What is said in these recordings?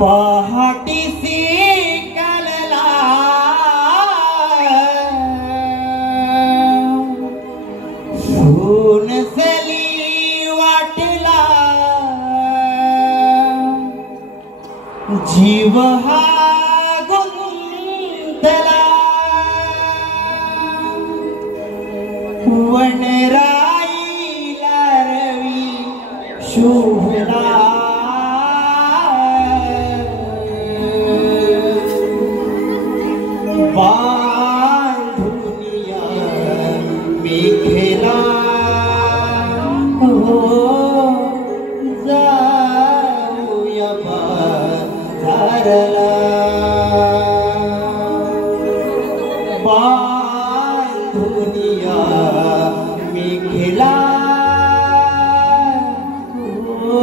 पहाटीसी कलला सोनसली वाटला जीव हा गुंतला वनराईला रवी शोभला बांधुनिया मेघेला हो जाऊया बाजारला बांधुनिया मेघेला हो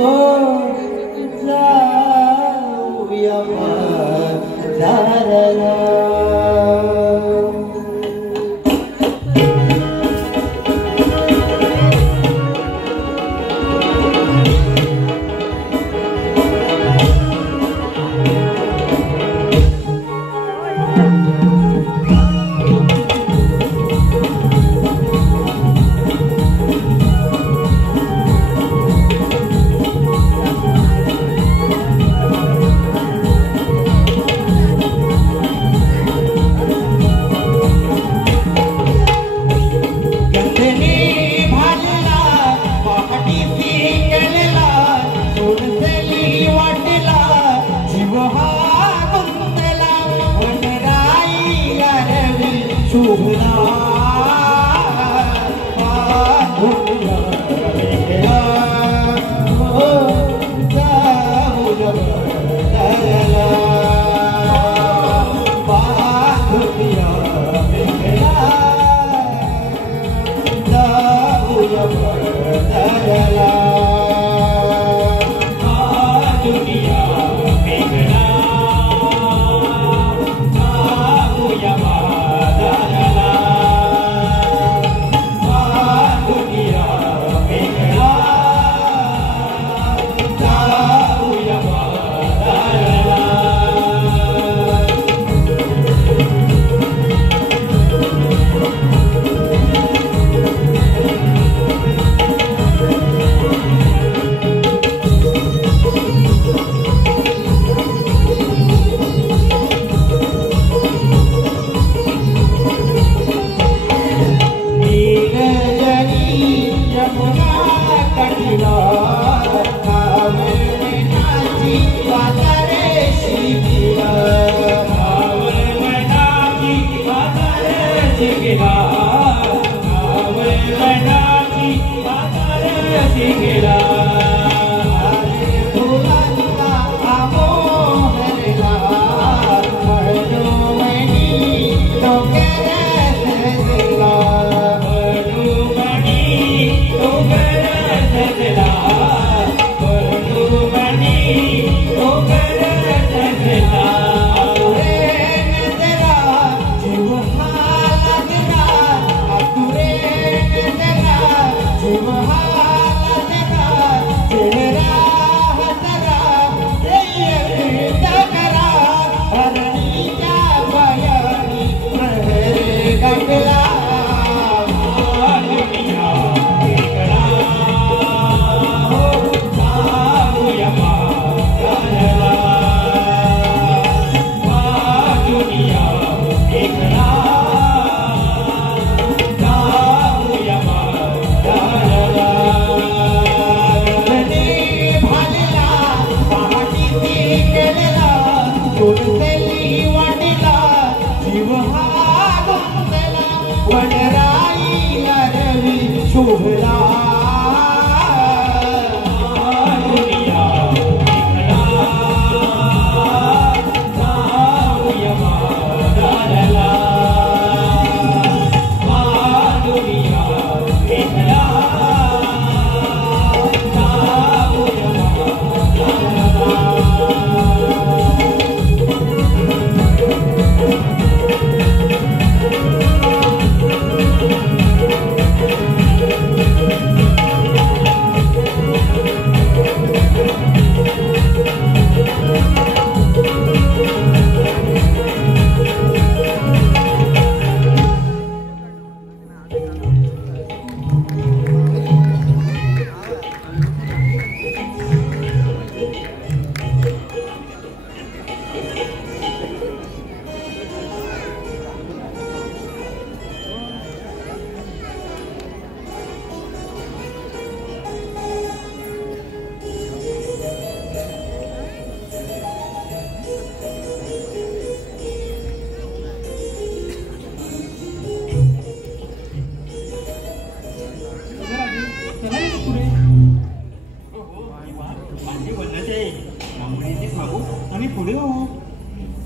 पुढे हो.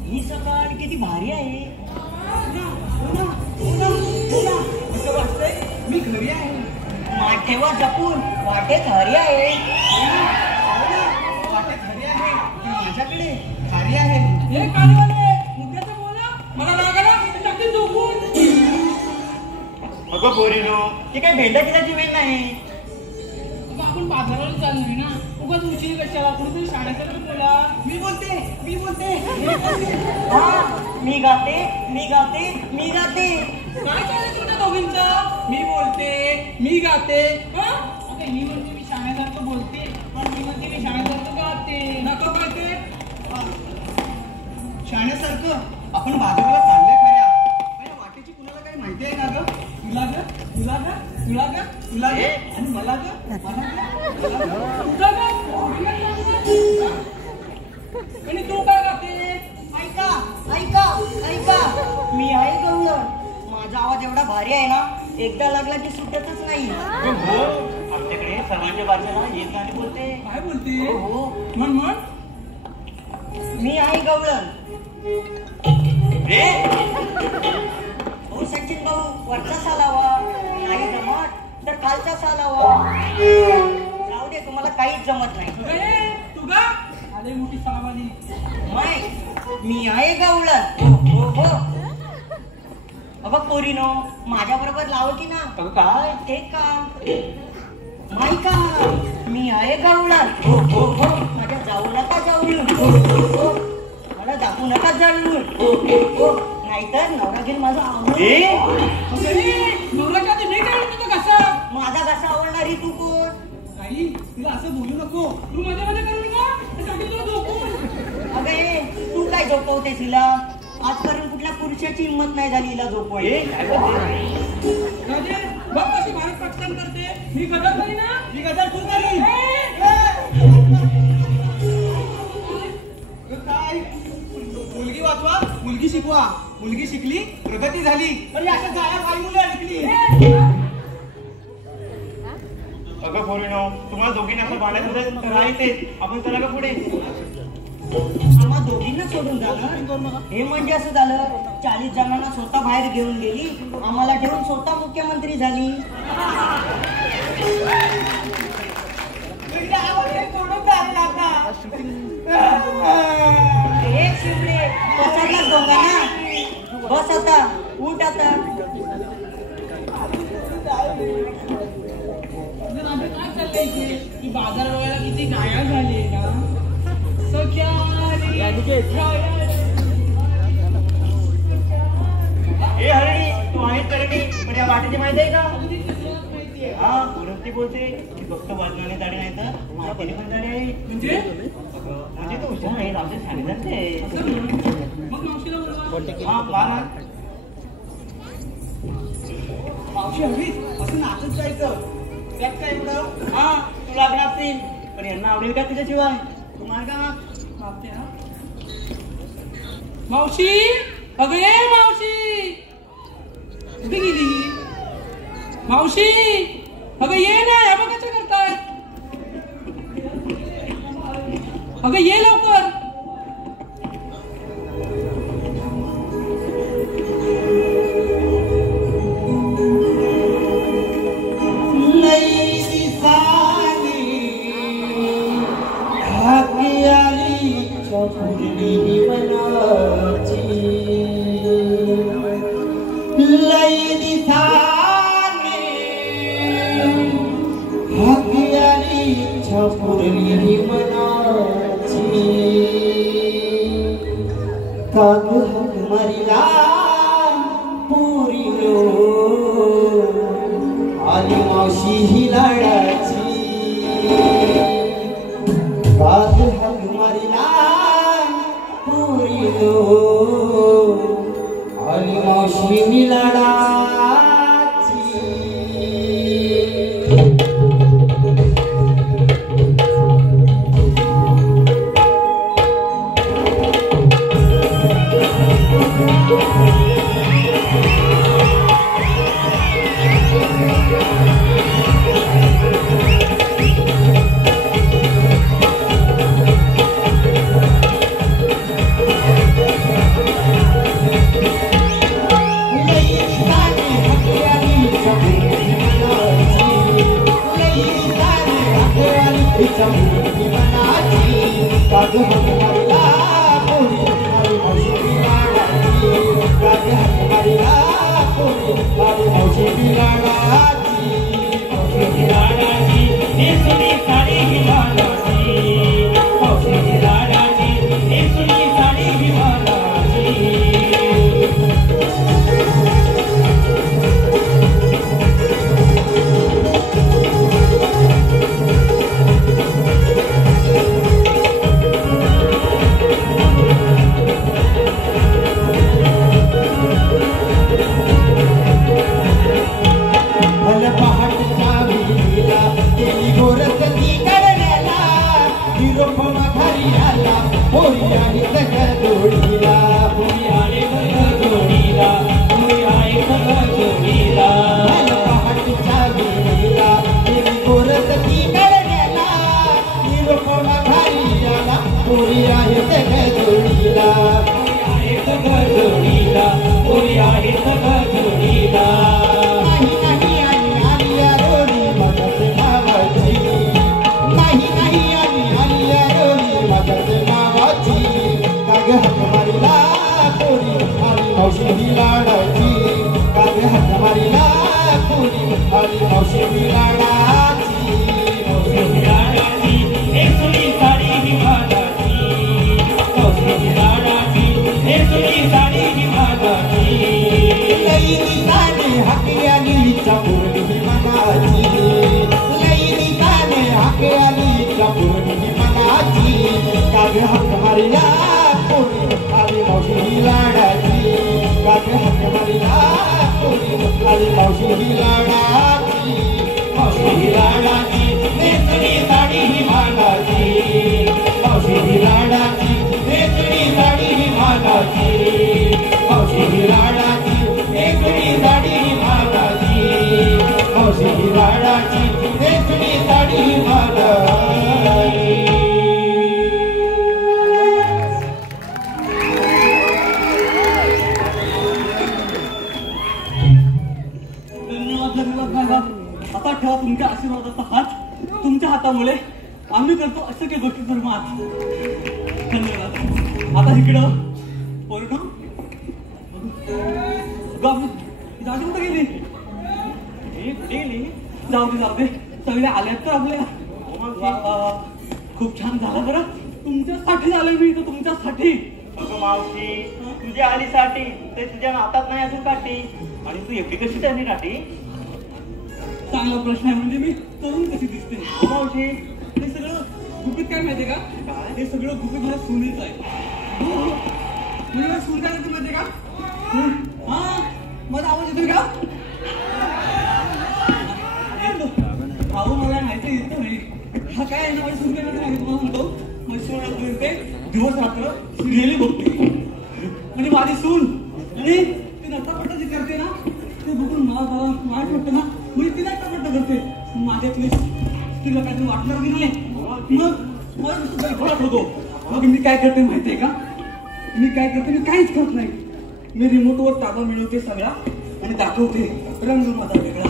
ही सकाळ किती भारी आहे. कसं वाटतंय? मी घरी आहे. माठेवर जपून वाटेत हरी आहे. वाटेत हरी आहे. माझ्याकडे खारी आहे. हे कालवाले मुद्द्याचं बोला. मला लागायला टाकीन झोपून. अगं पोरीनो, ती काही भेंडा किल्याची वेळ नाही. आपण बाजाराला चाललोय ना. उगाच उशीर कशाला? कुठेतरी शाळेकडे बोला. मी बोलते. मी गाते. काय चाललंय तुमच्या दोघींचं? मी बोलते. मी गाते. आता ही म्हणते मी शाळेसारखं बोलते, पण मी म्हणते मी शाळेसारखं गाते. नको काय ते शाण्यासारखं आपण बाजाराला चालले खऱ्या. पण वाटेची कुणाला काही माहिती आहे ना ग? तुला ग आणि मला ग. तुझं काय? आणि तू काय गाते? ऐका. मी आहे गवळण. माझा आवाज एवढा भारी आहे ना, एकदा लागला की सुटतच नाही. आमच्याकडे सर्वांच्या भाषेला एक गाणी बोलते. काय बोलते? हो, म्हण. मी आहे गवळण. हो सचिन भाऊ, वरचा सालावा नाही जमत तर खालचा सालावा. जाऊ दे, तुम्हाला काहीच जमत नाही. तू गा आले मोठी सावाली. मी आहे गवळण. हो. अगं पोरीनो, माझ्या बरोबर लाव की ना. काय ते का माहिका? मी आहे गवळण. हो. माझ्या जाऊ नका जाऊन. हो. मला दाखवू नका जाऊन. हो. नाहीतर नवरा घेऊन माझा आवड. नवऱ्याच्या आधी मी काय म्हणतो कसा? माझा कसा आवडणारी तू कोण? आई तिला असं बोलू नको. तू माझ्या करू नका. तुला झोपून. अगं तू काय झोपवते तिला? आजपर्यंत कुठल्या पुरुषाची हिंमत नाही झाली हिला झोपवायची. बघ कशी भारत पाकिस्तान करते. मी गदर करी ना. मी गदर तू करी. काय मुलगी वाचवा, मुलगी शिकवा. मुलगी शिकली, प्रगती झाली. अरे अशा जाया काही मुलं अडकली. अगं पोरीनो, तुम्हाला दोघींना असं भांडायचं राहते. आपण चला का पुढे? आम्हा दोघींना सोडून झालं. हे म्हणजे असं झालं, 40 जणांना स्वतः बाहेर घेऊन गेली, आम्हाला ठेवून स्वतः मुख्यमंत्री झाली. एक शिवले पसरला दोघांना. बस आता, उठ आता. काय चाललंय इथे? की बाजार वेळेला किती गाया झाली ना. हे हरणी, तू आहेस करणी, पण या वाटेची माहिती आहे का? हा, पुरस्ती बोलते की फक्त वाजवाने दाढी नाही तर माहितीने पण दाढी आहे. म्हणजे तू हुशार आहे, आपल्या सांगितलं ते. मग मावशीला बोलवा. हा, बाळा. मावशी हवी असं नाचत जायचं. त्यात काय एवढं? हा, तुला लागणार असतील, पण यांना आवडेल का तुझ्याशिवाय? तू मार का? मावशी, अगं ये मावशी. कुठे गेली मावशी? अगं ये ना. या बघ कसं करताय. अगं ये लवकर. मरिला पुरीनो आली मावशी ही लाडाची. काग हक मरिला पुरीनो आली मावशी ही लाडाची. हिच्या मुलगी मनाची काग हाक मारिला पोरी आली मावशी लाडाची काग हाक मारिला पोरी आली मावशी लाडाची मावशी लाडाची नेसुनी साडी हिमालाची मावशी लाडाची नेसुनी साडी हिमालाची आता ठेवा तुमच्या आशीर्वादाचा हात. तुमच्या हातामुळे आम्ही करतो अशक्य गोष्टी धर्मात. धन्यवाद. आता इकडं पोरडू जाऊ कुठं गेली? जाऊ दे सगळ्या आल्यात तर आपल्या. खूप छान झालं बरं. तुमच्यासाठी झालं मी तर तुमच्यासाठी. मावशी तुझ्या आलीसाठी ते तुझ्या नातात नाही अजून काठी. आणि तू एकटी कशी त्यांनी काठी? चांगला प्रश्न आहे. म्हणजे मी तरुण कशी दिसते मावशी? हे सगळं गुपित काय माहितीये का? हे सगळं गुपित मला सुनीच आहे. म्हणजे मला सून काय येते माहितीये का? हा माझा आवाज येतो का? भाऊ मला माहिती येतो नाही. हा काय आहे ना माझी सून काय करते माहिती तुम्हाला सांगतो. माझी सून येते दिवस रात्र सिरियली बघते. म्हणजे माझी सून आणि ती नटापट जी करते ना ते बघून मला वाईट वाटतं ना. म्हणजे तिला नटापट करते. माझ्यातली तिला काहीतरी वाटणार की नाही. मग मला नुसतं होतो. मग मी काय करते माहितीये का? मी काय करते मी काहीच करत नाही. मी रिमोटवर ताबा मिळवते सगळा आणि दाखवते रंग माझा वेगळा.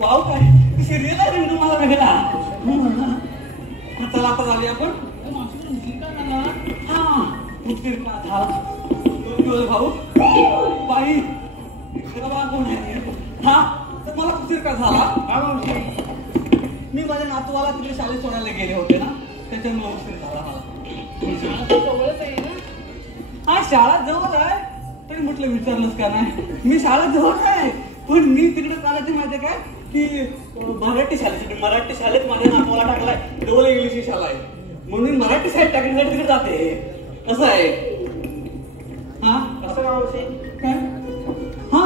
वाव काय सिरियल आहे रंग माझा वेगळा. चला आता झाली आपण. हा उशीर का झाला भाऊ बाई बा कोण आहे? हा तर मला उशीर का झाला? मी माझ्या नातवाला तिकडे शाळेत सोडायला गेले होते ना त्याच्यामुळे उशीर झाला मला. हा शाळा जवळ आहे तरी म्हटलं विचारलंच का नाही. मी शाळा जवळ आहे पण मी तिकडे चालायचं माहितीये काय की मराठी शाळेत माझ्या नातवाला टाकलाय. डबल इंग्लिश शाळा आहे म्हणून मराठी शाळेत टाकण्यासाठी तिकडे जाते. असं आहे. हा असं काय? हा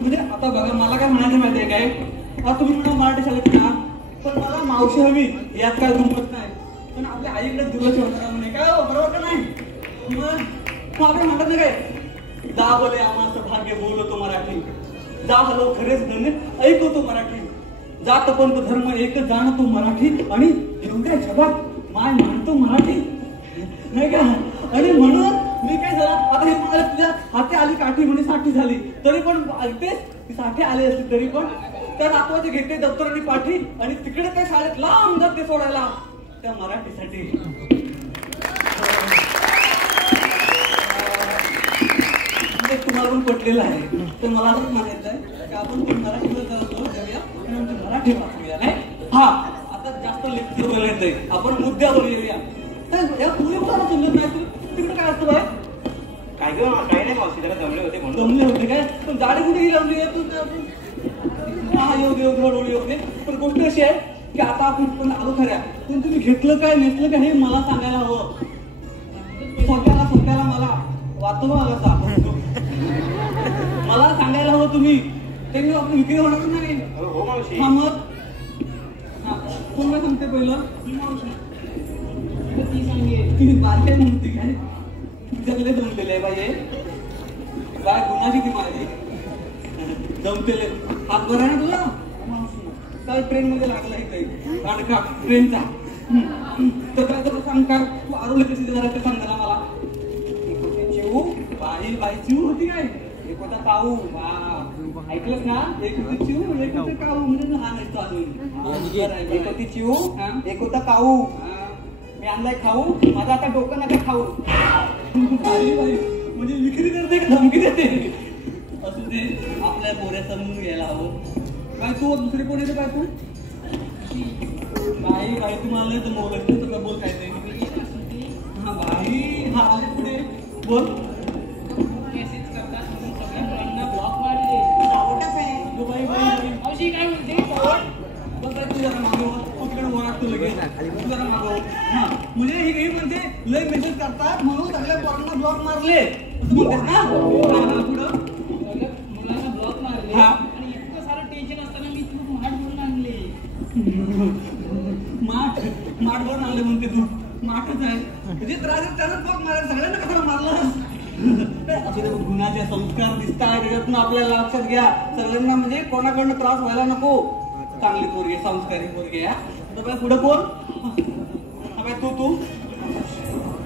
म्हणजे आता बघा मला काय म्हणायचं माहितीये काय? आता तुम्ही म्हणा मराठी शाळेत ना पण मला मावशी हवी यात काय दुमत नाही. पण आपल्या आईकडे दुर्लक्ष होणार म्हणे काय बरोबर का नाही? मग आपण म्हणतात ना काय जा बोले आम्हाला भाग्य बोलतो मराठी. जा हलो खरेच धन्य ऐकवतो मराठी. जात पंत धर्म एक जाणतो मराठी आणि एवढ्या जगात माय मानतो मराठी नाही का? आणि म्हणून मी काय झालं आता हे मला तुझ्या हाती आली काठी म्हणजे साठी झाली तरी पण ऐकतेस ती साठी आली असली तरी पण त्या नातवाचे घेते दप्तर आणि पाठी आणि तिकडे त्या शाळेत लांब जाते सोडायला त्या मराठीसाठी. तुम्हाला पण पटलेलं आहे तर मला असंच म्हणायचं आहे की आपण मराठीवर जाऊया आणि आमची मराठी वाचूया नाही. हा आता जास्त लेक्चर बोलायचं आहे आपण मुद्द्यावर येऊया. या पुढे मला समजत नाही तू तिकडे काय असतं बाय काय ग काय नाही मावशी जरा जमले होते म्हणून. जमले होते काय पण गाडी कुठे गेली आपली तू हा योग्य हळूहळू योग्य. पण गोष्ट अशी आहे की आता आपण पण आलो खऱ्या पण तुम्ही घेतलं काय नेसलं काय हे मला सांगायला हवं. स्वतःला मला वाचवा कसा मला सांगायला हवं तुम्ही ते आपण विक्री होणार नाही. हो मावशी. हा मग कोण काय सांगते पहिलं ती सांगे तुम्ही बारक्या म्हणते काय जगले जमलेले आहे पाहिजे काय गुन्हाची ती माझी जमतेले हात बरा ना तुला काय ट्रेन मध्ये लागला इथे अडका ट्रेनचा तर काय तर सांग का तू आरोग्य कशी जरा ते सांग ना मला. चिऊ बाई चिऊ होती काय एक होता काऊ ऐकलंच ना एक होती चिऊ एक होते काऊ म्हणजे लहान आहे तो अजून. एक होती चिऊ एक होता काऊ मी आणलाय खाऊ माझा आता डोकं नका खाऊ. बाई म्हणजे विक्री करते का धमकी देते असू दे आपल्या पोऱ्या समजून घ्यायला हवं. काय तू दुसरी कोण येते काय तू बाई तुम्हाला तर बोल काय ते हा बाई हा आले पुढे बोल. मेसेज करतात म्हणून सगळ्या मुलांना ब्लॉक मारले. आवडच आहे. बाई मावशी काय म्हणते तू जरा मागव तिकडे ओरडतो लगेच तू जरा मागव. हा म्हणजे हे म्हणते लय मेसेज करतात म्हणून सगळ्या पोरांना ब्लॉक मारले असं म्हणतेस ना. पुढं मुलांना ब्लॉक मारले हा. आणि इतकं सारं टेन्शन असताना मी तू माठ बोलून आणले. माठ भरून आले म्हणते तू माठच आहे म्हणजे त्याला ब्लॉक मारायला सगळ्यांना कशाला मारलं असे गुन्ह्याचे संस्कार दिसत आहे त्याच्यातून आपल्याला लक्षात घ्या सगळ्यांना म्हणजे कोणाकडनं त्रास व्हायला नको. चांगली पोरगी संस्कारी पोरगी आहे पुढे बोल. तू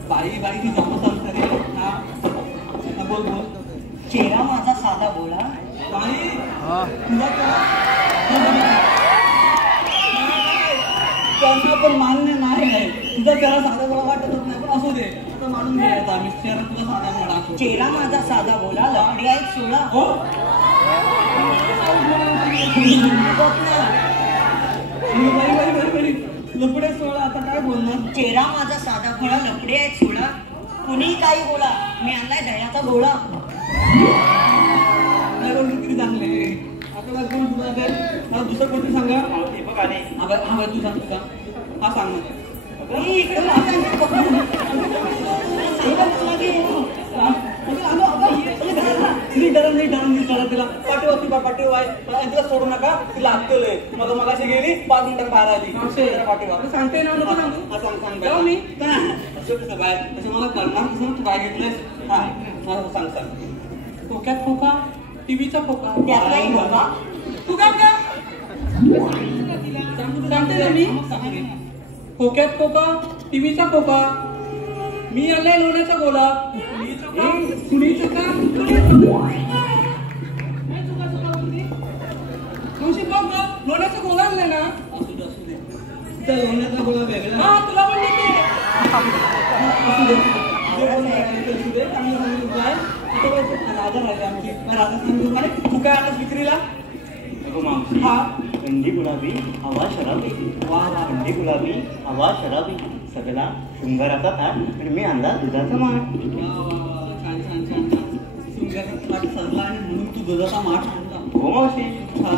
बाई ती जमा संस्कारी आहे. बोल चेहरा माझा साधा बोला. बाई त्यांना पण मान्य नाही तुझा चेहरा साधा बोला वाटतच नाही पण असू दे आता मानून घ्यायचा आम्ही चेहरा तुला साधा बोला. चेहरा माझा साधा बोला लफडी आहेत सोडा. हो बाई लपडे सोडा आता काय बोलणार. चेहरा माझा साधा बोला लफडी आहेत सोडा. कुणी काही बोला मी आणलाय दह्याचा गोळा. किती चांगले आता कोण तुला मला दुसरं कोणती सांगा. दीपक आले. हा तू सांग तुझा हा सांग तिला पाठीवा तिला सोडू नका ती लागतोय मग मला अशी गेली 5 मिनिटात बाहेर आली पाठीवा सांगते ना सांग मी असं बाय तसं मला करणार कसं तू काय घेतलंयस. हा सांग डोक्यात खोका टीव्हीचा खोका त्यातलाही खोका. तू काय सांगते ना मी खोक्यात खोका टीव्हीचा खोका मी आलाय लोण्याचा गोला कुणीचं का लोण्याचा गोला आणलाय ना. असू दे त्या लोण्याचा गोळा वेगळा हा तुला पण राजा सांगतो तू काय आणस विक्रीला. हा थंडी गुलाबी हवा शराबी. वा थंडी गुलाबी हवा शराबी सगळा शृंगाराचा थाट आणि मी आणला दुधाचा माठ. छान शृंगाराचा थाट सरला आणि म्हणून तू दुधाचा माठ आणला. हो मावशी. छान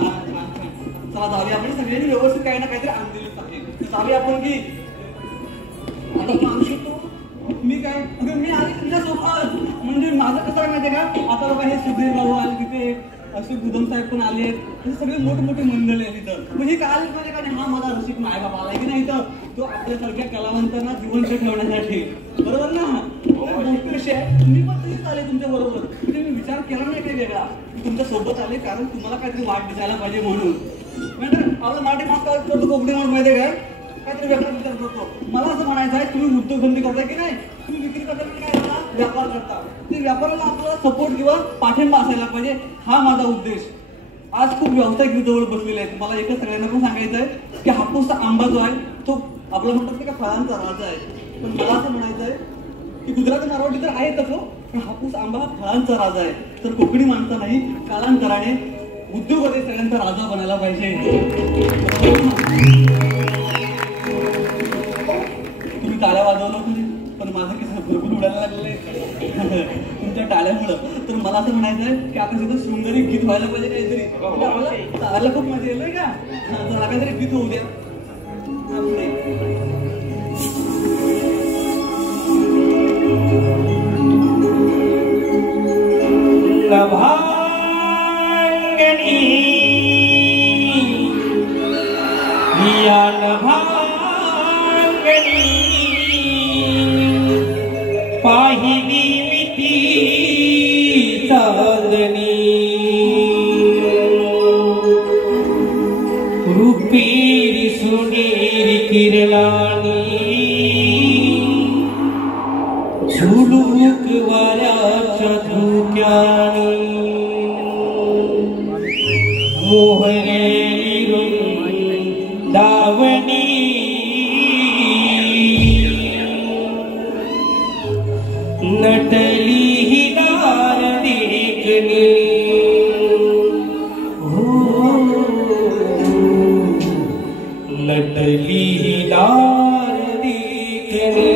चला जाऊया आपण सगळ्यांनी व्यवस्थित काही ना काहीतरी आणलेलं पाहिजे. जाऊया आपण की आता मावशी तू मी काय मी आले तुमच्यासोबत म्हणजे माझं कसं आहे माहितीये का आता बघा हे सुधीर भाऊ आले तिथे असे गुदम साहेब पण आले सगळे मोठे मोठे आहे तिथं म्हणजे काय म्हणजे काय हा माझा रसिक माय बाबा आलाय की नाही तर तो आपल्यासारख्या कलावंतांना जिवंत ठेवण्यासाठी बरोबर ना. मोठी विषय आहे मी पण तरीच आले तुमच्या बरोबर म्हणजे मी विचार केला नाही काही वेगळा तुमच्या सोबत आले कारण तुम्हाला काहीतरी वाट दिसायला पाहिजे म्हणून. आपलं माटी माफ करतो कोकणी म्हणून माहिती आहे काय काहीतरी वेगळा विचार करतो. मला असं म्हणायचं आहे तुम्ही उद्योगधंदे करता की नाही तुम्ही विक्री करता की काय करता व्यापार करता ते व्यापाराला आपल्याला सपोर्ट किंवा पाठिंबा असायला पाहिजे हा माझा उद्देश. आज खूप व्यावसायिक जवळ बसलेले आहेत. मला एकच सगळ्यांना पण सांगायचं आहे की हापूसचा आंबा जो आहे तो आपला म्हणतात का फळांचा राजा आहे. पण मला असं म्हणायचं आहे की गुजराती मारवाडी तर आहेतच हो, पण हापूस आंबा हा फळांचा राजा आहे. तर कोकणी माणसांनाही कालांतराने उद्योगामध्ये सगळ्यांचा राजा बनायला पाहिजे. तुम्ही टाळ्या वाजवलं तुम्ही, पण माझं कसं भरपूर उडायला लागलेलं आहे तुमच्या टाळ्यामुळं. तर मला असं म्हणायचं आहे की आपण तिथं शृंगारी गीत व्हायला पाहिजे काहीतरी. चालायला खूप मजा येईल का? जरा काहीतरी गीत होऊ द्या. नभांगणी या नभांगणी पाहिली मी ती चांदणी रूपी सुनेरी किरणानी झुलूक वाऱ्याच्या धुक्यानी मोहरेली दावणी नटली ही दार देखणी नटली ही दार देखणी.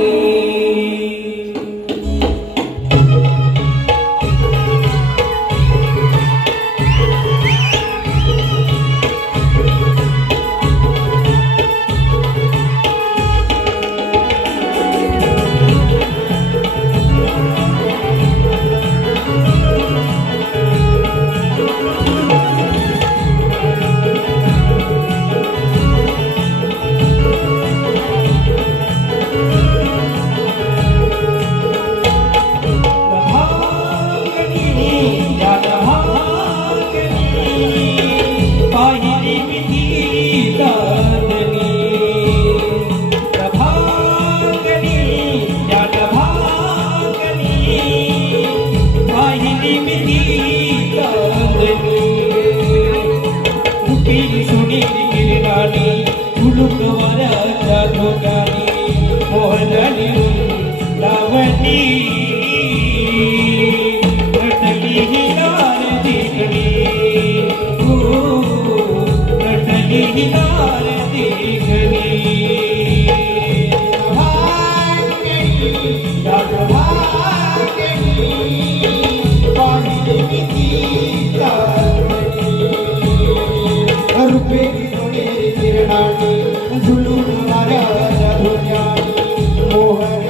मोहन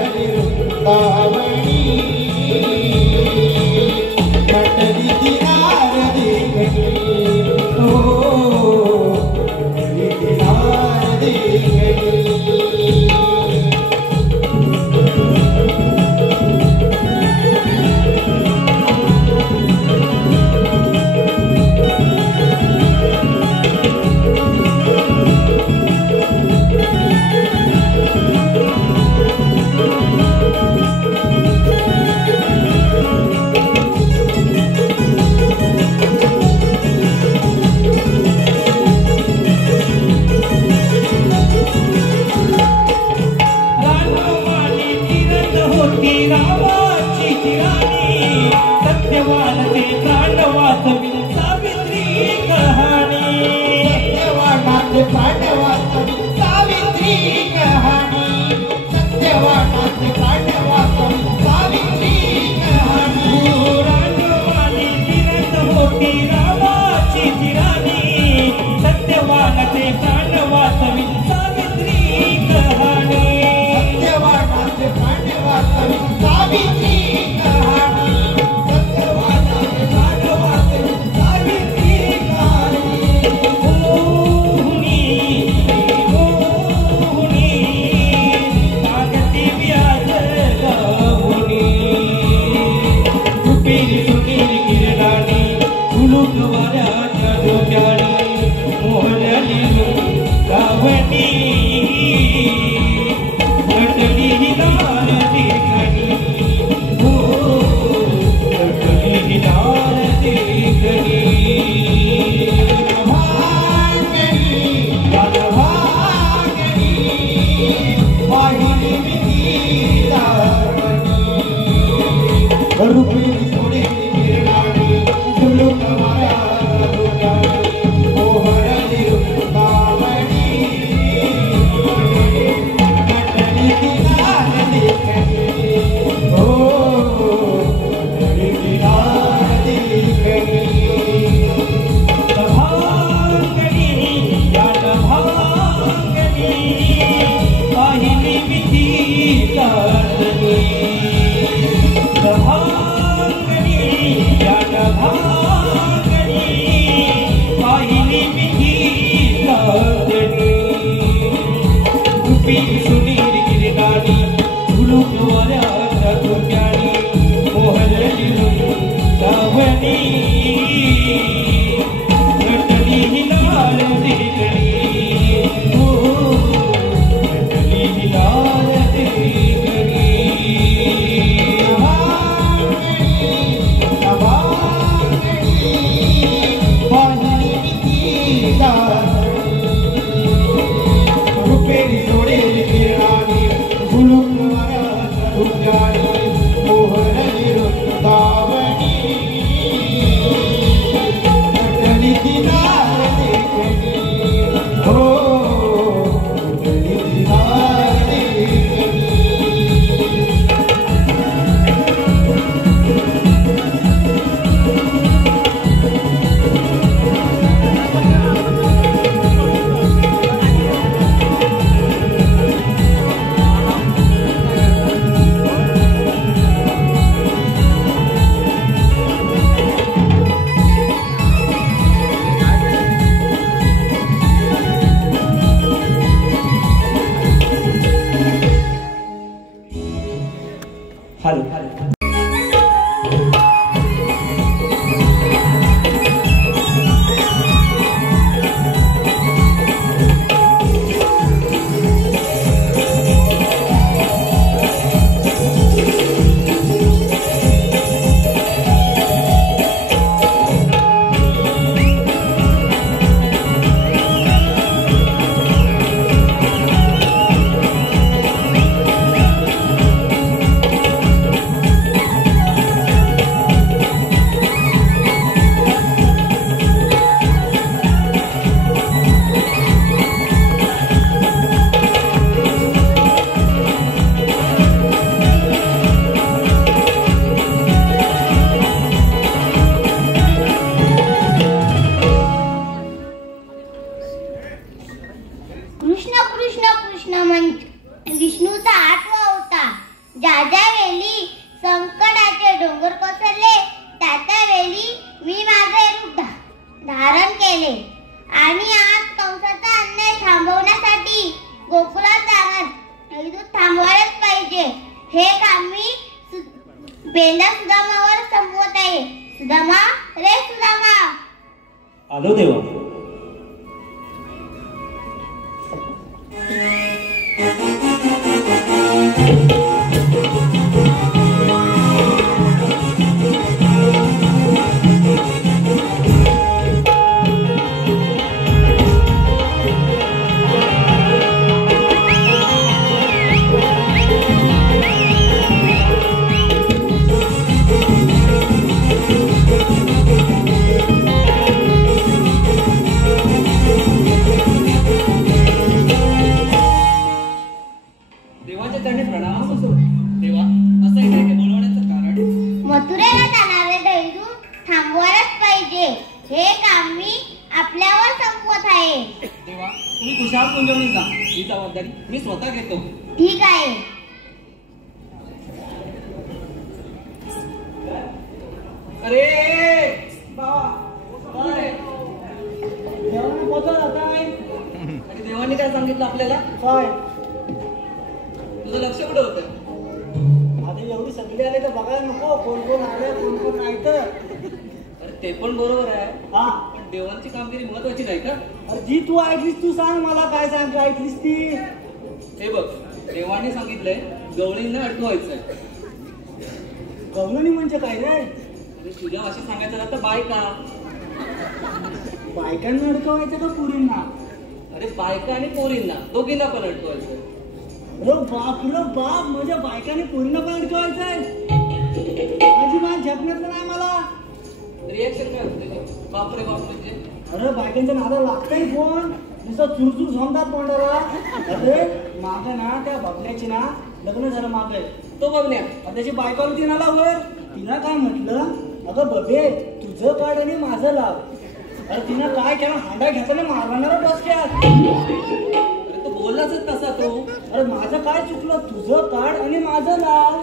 दावणी आलो देवा. मी स्वतः घेतो. ठीक आहे. अरे देवाने पोचवलं आता आणि देवाने काय सांगितलं आपल्याला? काय तुझं लक्ष कुठं होतं? आता एवढी सगळी आले तर बघायला नको कोण कोण आले कोण कोण नाही तर. अरे ते पण बरोबर आहे. हा पण देवांची कामगिरी महत्वाची नाही का? अरे जी तू ऐकलीस तू सांग मला काय सांग ऐकलीस ती. हे बघ देवाने सांगितलंय गवळींना अडकवायचंय. गवळणी म्हणजे काय रे? अरे तुझ्या भाषेत सांगायचं झालं तर बायका. बायकांना अडकवायचं का पोरींना? अरे बायका आणि पोरींना दोघींना पण अडकवायचं. अरे बाप रे बाप म्हणजे बायकांनी पोरींना पण अडकवायचंय. अजिबात झेपण्याचं नाही मला. रिएक्शन काय होते? बापरे बाप म्हणजे अरे बायकांच्या नादाला लागतंय कोण नुसतं चुरचूर झोमतात तोंडाला. अरे मागं ना त्या बबण्याची ना लग्न झालं मागे तो बबण्या त्याची बायका होती ना लावर. तिला काय म्हटलं अगं बबे तुझं काढ आणि माझं लाव. अरे तिनं काय केलं हांडा घेताना मारणार डोसक्यात. अरे तू बोललाच तसा तो. अरे माझं काय चुकलं तुझं काढ आणि माझं लाव.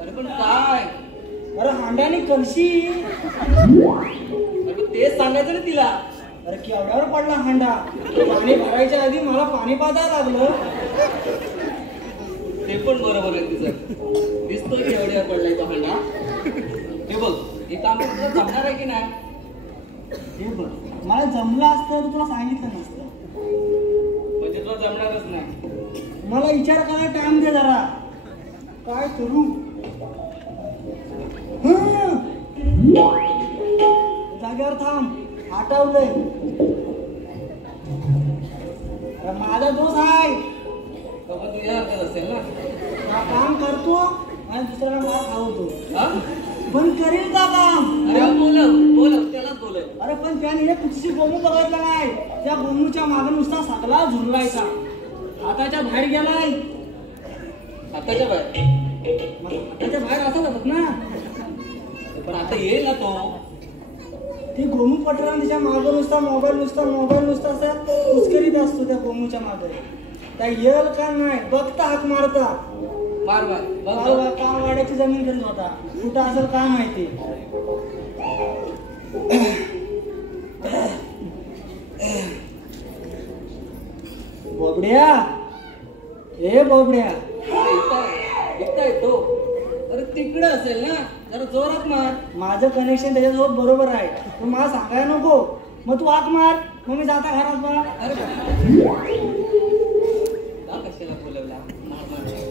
अरे पण काय अरे हांड्याने कलशी. अरे तेच सांगायचं ना तिला. अरे केवढ्यावर पडला हांडा. पाणी भरायच्या आधी मला पाणी पाजायला लागलं. ते पण बरोबर आहे तुझं. दिसतोय केवढ्यावर पडलाय तो हांडा. हे बघ हे काम तुला जमणार आहे की नाही? हे बघ मला जमलं असतं तर तुला सांगितलं नसतं. म्हणजे तुला जमणारच नाही. मला विचार करायला टाइम दे जरा. काय करू? जागेवर थांब आठवलंय. आणि दुसऱ्याला मार खावतो. हा? पण करेल का काम? अरे बोल त्यालाच बोल. अरे पण त्याने हे कुठची गोमू बघितला नाही. त्या गोमूच्या मागे नुसता सगळा झुरलायचा. हाताच्या बाहेर गेलाय. आताच्या बाहेर हाताच्या बाहेर असं होतात ना. पण आता येईल ना तो. ती गोमू पटरा तिच्या मागे नुसता मोबाईल असं उचकरीत असतो त्या गोमूच्या मागे. त्या येल का नाही बघता हाक मारता. मार काम वाड्याची जमीन करीत होता. कुठं असेल काय माहिती. बोबड्या ए बोबड्या तो. अरे तिकडे असेल ना, जरा जोरात मार. माझं कनेक्शन त्याच्यासोबत बरोबर आहे. तू मला सांगायला नको. मग तू हाक मार. मग मी जाता घरात बघा. अरे कशाला बोलवला.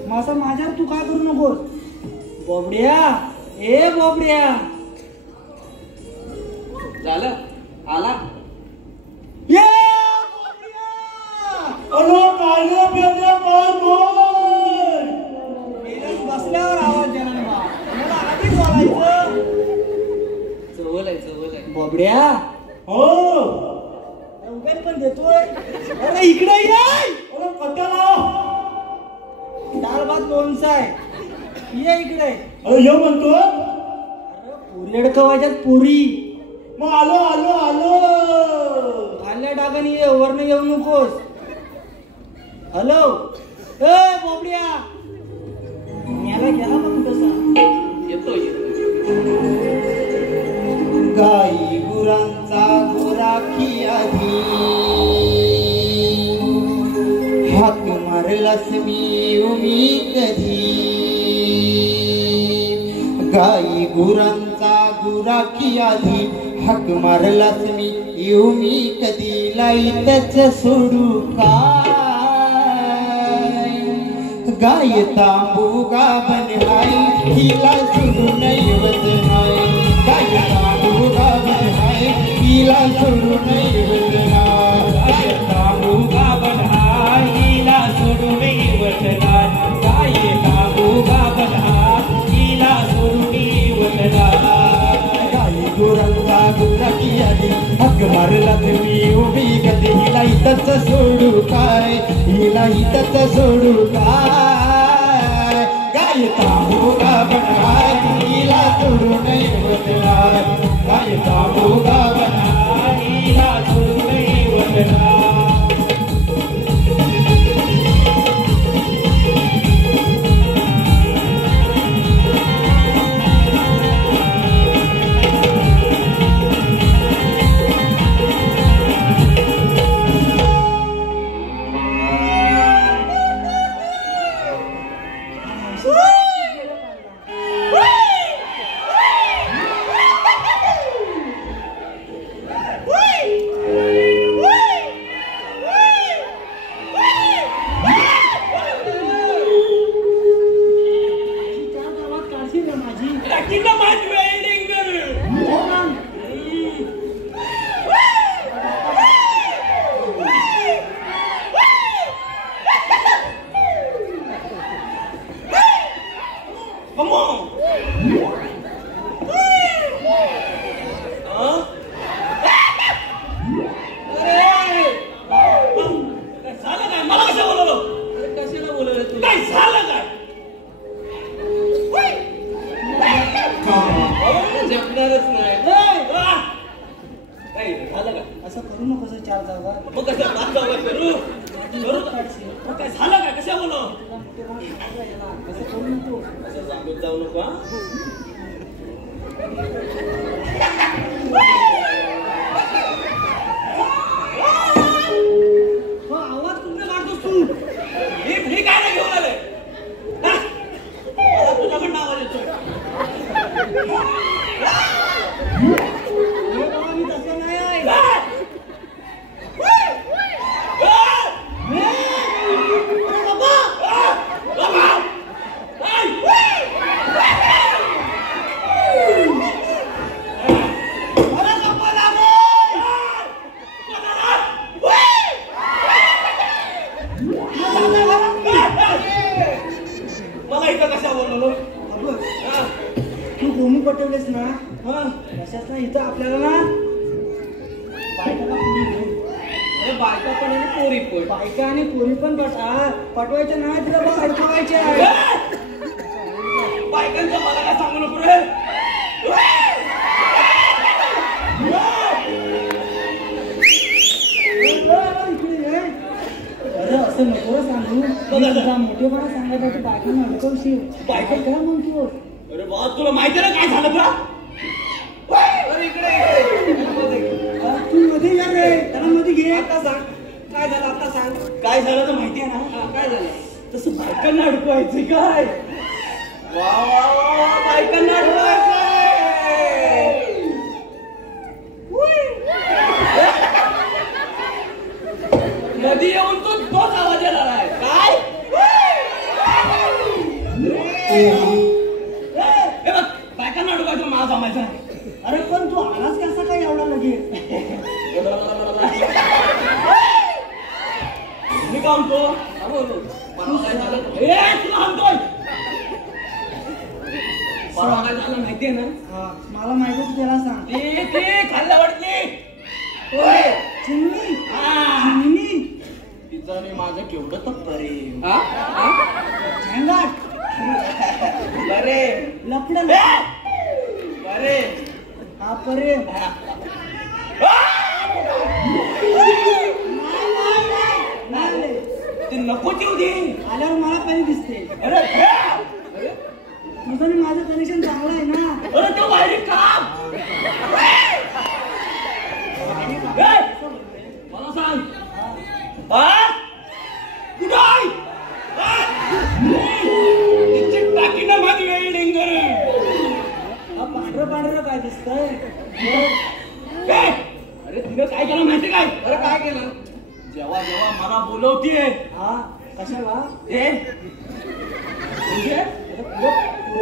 माझा माझ्यावर तू काय करू नकोस. बोबड्या ए बोबड्या. झालं आला. ये बसल्यावर आवाज देणार ना. मला आधी बोलायचं. चवल आहे. बोबड्या हो उगाच पण देतोय. अरे इकडे ये. डाळ भात लोणचं आहे. ये इकडे. येऊ म्हणतो. अरे पुरी अडकवायच्यात पुरी. मग आलो खाल्ल्या डागाने ये. वरनं येऊ नकोस. हॅलो ए बोबड्या. याला गेला पण कसा. येतो. गाई गुरांचा गोराखी आधी हाक मारलास मी कधी. गाई गुरांचा गुराखी आधी हाक मारलास मी कधी. लाईतच सोडू काय गाय तांबू गाभण हाय हिला सोडून येवत नाही. गाय तांबू गाभण हाय हिला सोडून येवत नाही. गाय तांबू गाभण हाय हिला सोडून येवत नाही. गाय तांबू गाभण हाय हिला सोडून येवत नाही. गाई गुरांचा गुराखी आधी हक मारला तुम्ही उभी कधी. हिला इथंच सोडू काय सोडू काय. गाय तांबू गाभण हाय हिला सोडून येवत नाही. गाय तांबू गाभण हाय हिला सोडून येवत नाही. असं करू नको. चार जागा मग कसं पाच जागा करू काय झालं काय. कशा बोल असं करू नको. असं सांगत जाऊ नको. आवाज कुठे काढतोस तू. हे काय नाही घेऊन आलंय. तुझ्याकडनं आवाज येतोय. मी तसं नाही आहे. मला इथं कशा बोललो. पटवलेस ना कशाच ना इथं आपल्याला ना बायकाला पोरी नाही. अरे बायका पण आणि पोरी पण. बायका आणि पोरी पण पटवायच्या नाही तिला बघ अडकवायच्या. बायकांचं मला काय सांगू नको रे. अरे असं नको सांगू. तुझा मोठेपणा सांगायचा तू बायकांना अडकवशील. बायका काय म्हणतो. अरे बा तुला माहिती ना काय झालं तुला. अरे इकडे तू मध्ये या रे त्याला मध्ये घे. आता सांग काय झालं. आता सांग काय झालं तर माहिती आहे ना. काय झालं. तसं बायकांना अडकवायचं काय. वा वा वा बायकांना अडकवायचं. मध्ये येऊन तोच आवाज येणार आहे. काय बायकांना अडकवायचं मला जमायचं नाही. अरे पण तू आलाच कसा काय एवढा लगेच. मी काय म्हणतो तुला म्हणतोय परवा काय झालं माहितीये ना. मला माहिती तू त्याला सांग. ते खाल्ल्या वाटली चिमणी. तिचं आणि माझं केवढं तर प्रेम. झंगाट बरे लपड बरे हा परे. ते नको येऊ दे. आल्यावर मला पहिले दिसते. अरे तुझं आणि माझं कनेक्शन चांगलं आहे ना. अरे तो बाहेर काम मला सांग कुठं आहे. टाकी ना माझी वेळ डेंगर. पांढरं काय दिसतंय. अरे तिने काय केलं माहिती काय. अरे काय केलं. जेव्हा जेव्हा मला बोलवतीये कशाला म्हणजे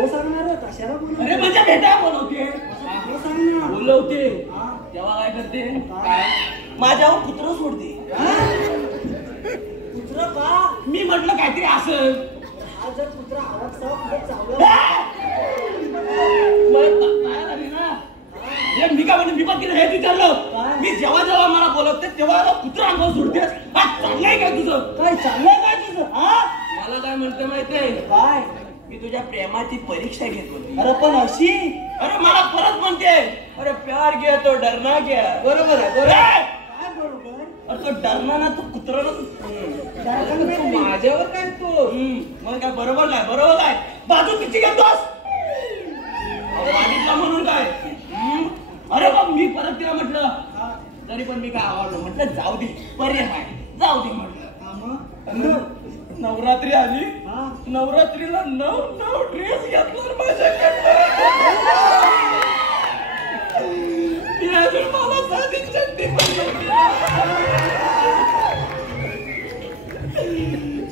सांगणार कशाला बोल. अरे माझ्या भेटा बोलवते सांग ना. बोलवते तेव्हा काय करते. माझ्यावर कुत्र सोडते. कुत्र का. मी म्हटलं काहीतरी असं. हा जर कुत्र आवाज चावला मी काय म्हणते. मी पण तिला हेच विचारलं. मी जेव्हा जेव्हा मला बोलवते तेव्हा कुत्र अंगावर सोडतेस. चांगलंय काय तुझं. काय चाललंय काय तुझं. मला काय म्हणते माहितीये काय. मी तुझ्या प्रेमाची परीक्षा घेत होती. अरे पण अशी. अरे मला परत म्हणते अरे प्यार घ्या तो डरना घ्या. बरोबर आहे बरोबर. काय बरोबर. अरे तो डरना ना तो कुत्रा ना माझ्यावर काय तो. मग काय बरोबर काय बरोबर काय बाजू किती घेतोस. वाढीतला म्हणून काय. अरे मग मी परत तिला म्हटलं तरी पण मी काय आवडलो. म्हटलं जाऊ दे पर्याय आहे जाऊ दे म्हटलं. नवरात्री आली. नवरात्रीला 9 ड्रेस घेतला माझ्याकडनं. ती अजून मला साधी चड्डी पण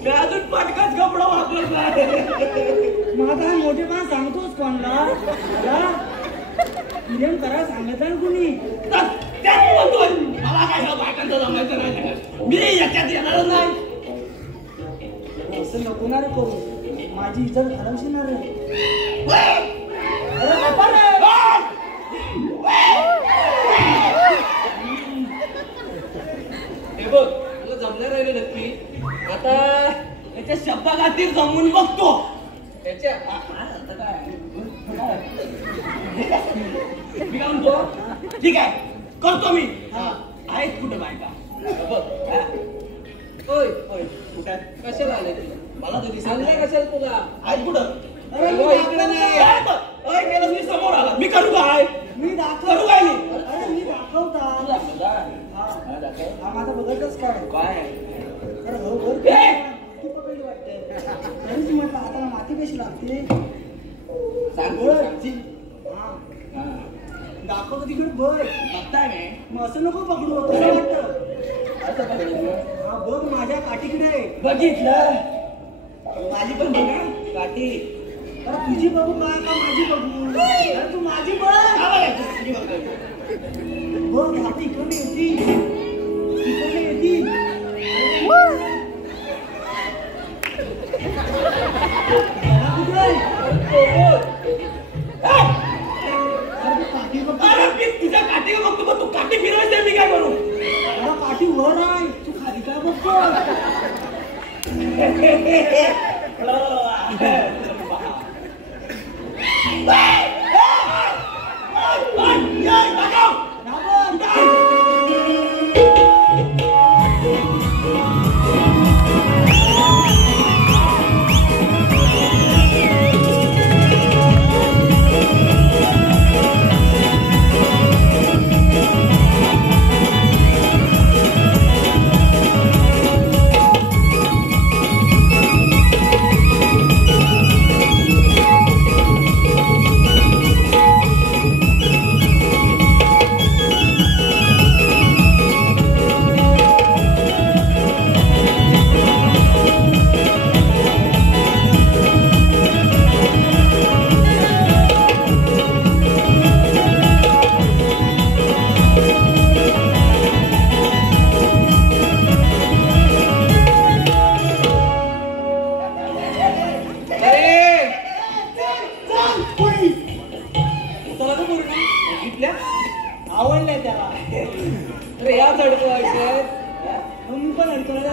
मी अजून पटकाच कपडा वापरला. माझा मोठेपणा सांगतोस कोणला. प्रेम करा सांगत ना कुणी. म्हणतोय मला काय बायकांचं जमायचं नाही. मी याच्यात येणार नाही. असं नको ना रे करू. माझी इज्जत घालवशील रे. अरे बापा रे. हे बघ तुला जमलं राहिले नक्की. आता त्याच्या शब्दाखातीर जमून बघतो. त्याच्या मी काय म्हणतो ठीक आहे करतो मी. आहेत कुठं बायका बघ. होय होय कुठं कशाला आले मला तर दिसत कशाला तुला. आहेत कुठं. केलं मी समोर आला. मी करू काय. मी दाखव. करू काय मी. अरे मी दाखवता. माझा बघतच काय काय अरे बरोबर माती पकडली वाटते. तरीच म्हटलं हाताला माती कशी लागते. दाखव तिकडे बघ. बघताय मी. मग असं नको पकडू. कसं वाटतं. हा बघ माझ्या काठीकडे. बघितलं माझी पण बघा काठी. अरे तुझी बघू काय का माझी बघू. अरे तू माझी बघ. बघ हाती इकडे येते. इकडे येते. कुठे आवडलंय त्याला. अरे या अडकवायचं पण अडकवायला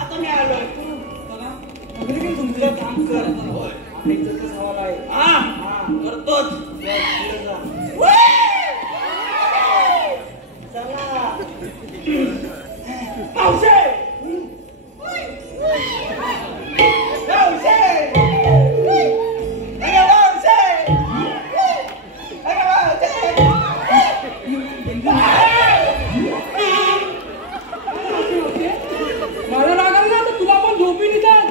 आता मी आलोय. तू बघा तुमचं काम कर. सवाल आहे करतोच. चला पावसे मला लागल ना तर तुला पण झोपी निघाल.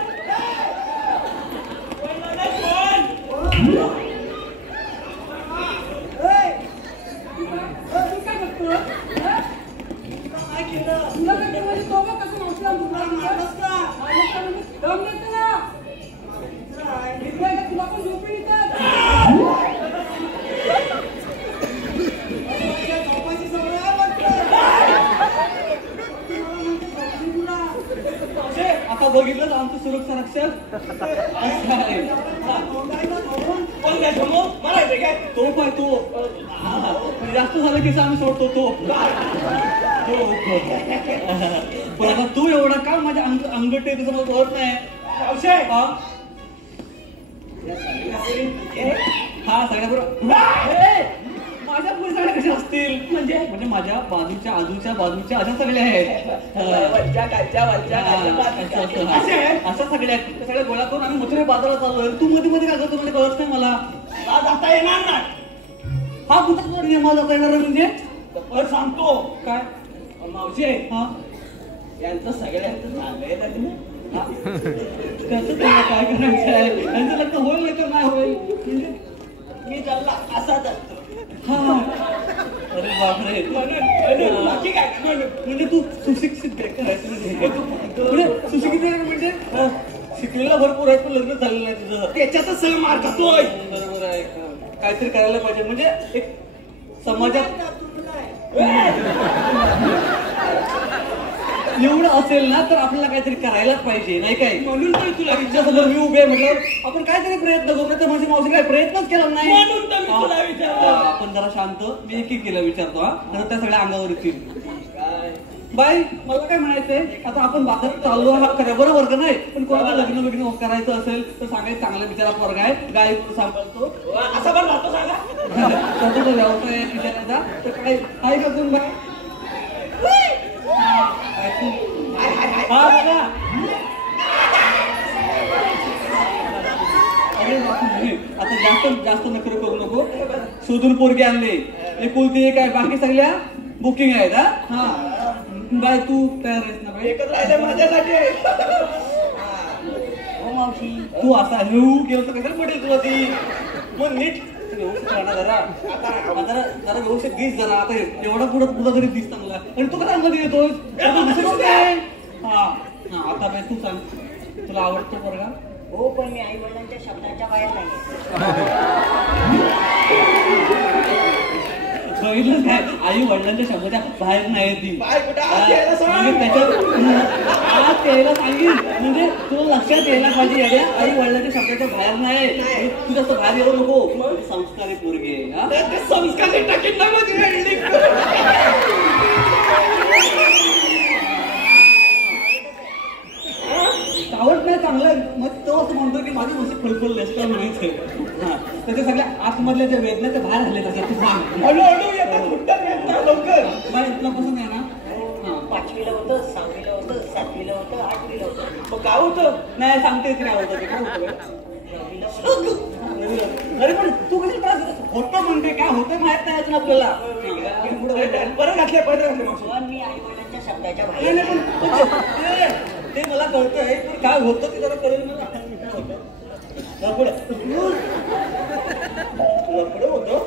काय करतो तुला काय म्हणजे तो बघ कसं मावशीला दम देतो ना. तुला पण झोपी निघाल. आता बघितलं आमचं सुरक्षा रक्षक तो पाय तो जास्त झालं की आम्ही सोडतो तो. पण आता तू एवढा का माझ्या अंगठे तुझं मला कळत नाही. हा सगळ्या बरोबर माझ्या पुढे सगळ्या कशा असतील म्हणजे माझ्या बाजूच्या बाजूच्या अशा सगळ्या आहेत. अशा सगळ्या गोळा करून आम्ही मथुरे बाजारात चाललोय. तू मध्ये मध्ये काय करतो म्हणजे कळत नाही मला. जाता येणार नाही. हा कुठं नियमा जाता येणार म्हणजे सांगतो काय मावशी. हा यांचं सगळ्यांचं झालंय त्याचं काय करायचं आहे. त्यांचं लग्न होईल नाही तर नाही होईल म्हणजे मी चालला असा जातो. अरे बापरे म्हणजे तू सुशिक्षित करायचं म्हणजे सुशिक्षित म्हणजे शिकलेला भरपूर आहे पण लग्न झालेलं नाही तुझं. त्याच्यातच सगळं मार खातोय. बरोबर आहे. काहीतरी करायला पाहिजे म्हणजे एक समाजात एवढं असेल ना तर आपल्याला काहीतरी करायलाच पाहिजे नाही काय. म्हणून तर तुला विचारलं मी उभे म्हटलं आपण काहीतरी प्रयत्न करू. नाही तर माझी मावशी काय प्रयत्नच केला नाही. आपण जरा शांत मी एक केलं विचारतो. हा नंतर त्या सगळ्या अंगावर येतील. बाई मला काय म्हणायचंय आता आपण बाजारात चाललो हा खऱ्या बरोबर का नाही. पण कोणाला लग्न बिग्न करायचं असेल तर सांगायचं चांगला बिचारा पोरगा आहे गाय सांभाळतो असं पण राहतो. सांगा तो व्यवसाय विचारायचा तर काय काय करतो बाय. हा बघा आता जास्त नखरे करू नको. शोधून पोरगी आणले एकुलती एक आहे बाकी सगळ्या बुकिंग आहेत. हा बाय तू तयार आहेस ना. बाई एकच राहिले माझ्यासाठी. हो मावशी तू असा येऊ गेलो तर कशाला पडेल तुला ती. मग नीट व्यवस्थित राहणार जरा व्यवस्थित दिस जरा. आता एवढा पुढे तुझा तरी दिस चांगला आणि तू कसा मध्ये येतोस. हा हा आता बाई तू सांग तुला आवडतो पोरगा. हो पण मी आई वडिलांच्या शब्दाच्या बाहेर नाही. बघितलं काय आई वडिलांच्या शब्दाच्या बाहेर नाही ती. त्याला सांगेल म्हणजे तुला लक्षात यायला पाहिजे आई वडिलांच्या शब्दाच्या बाहेर नाही. तू जास्त बाहेर येऊ नको. संस्कारी पोरगे संस्कारी टाकीत ना. फुलफुल लेस्टर म्हणायचं. हा त्याच्या सगळ्या आतमधल्या ज्या वेदना त्या बाहेर आल्या त्याच्यात तू सांग. हळूहळू येतात मुद्दाम येत ना लवकर. मला इथलं पसंत आहे ना. हा 5वीला होतं, 6वीला होतं, 7वीला होतं, 8वीला होतं. मग काय होतं? नाही सांगते की नाही आवडतं ते काय होतं बे? 9वीला पण अरे पण तू कसं त्रास होतं म्हणते काय होतं माहित नाही अजून आपल्याला. परत घातले मावशी. पण मी आई वडिलांच्या शब्दाच्या नाही, बाहेर नाही, पण ते मला कळतंय पण काय होतं ते जरा कळेल मला. काय होतं लफडं. लफडं होतं.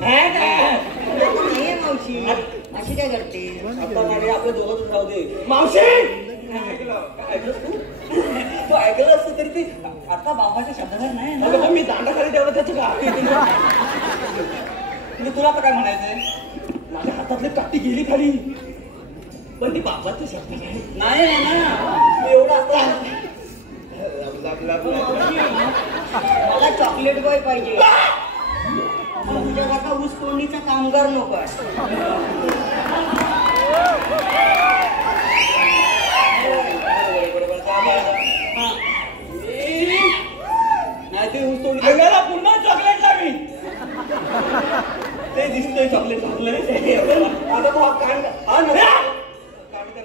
नाहीये मावशी. अशी काय करते? आता नाही आपल्या दोघांच राहू दे. मावशी काय ऐकलंस तू? तू ऐकलं असतं तरी ते आता बाबाच्या शब्दावर नाही ना. अगं, पण मी दांडा खाली ठेवलं त्याचं का? म्हणजे तुला आता काय म्हणायचंय? माझ्या हातातली काठी गेली खाली, पण ती बाबाच्या शब्द आहे. नाही आहे ना तू एवढं आता मला चॉकलेट बॉय पाहिजे. तुझ्यासारखा ऊस तोडणीचा कामगार नको आहे. नाही ते ऊस तोडून अंगाला पुन्हा चॉकलेट लावी. ते दिसतंय चॉकलेट आता तो हा कांड हा ना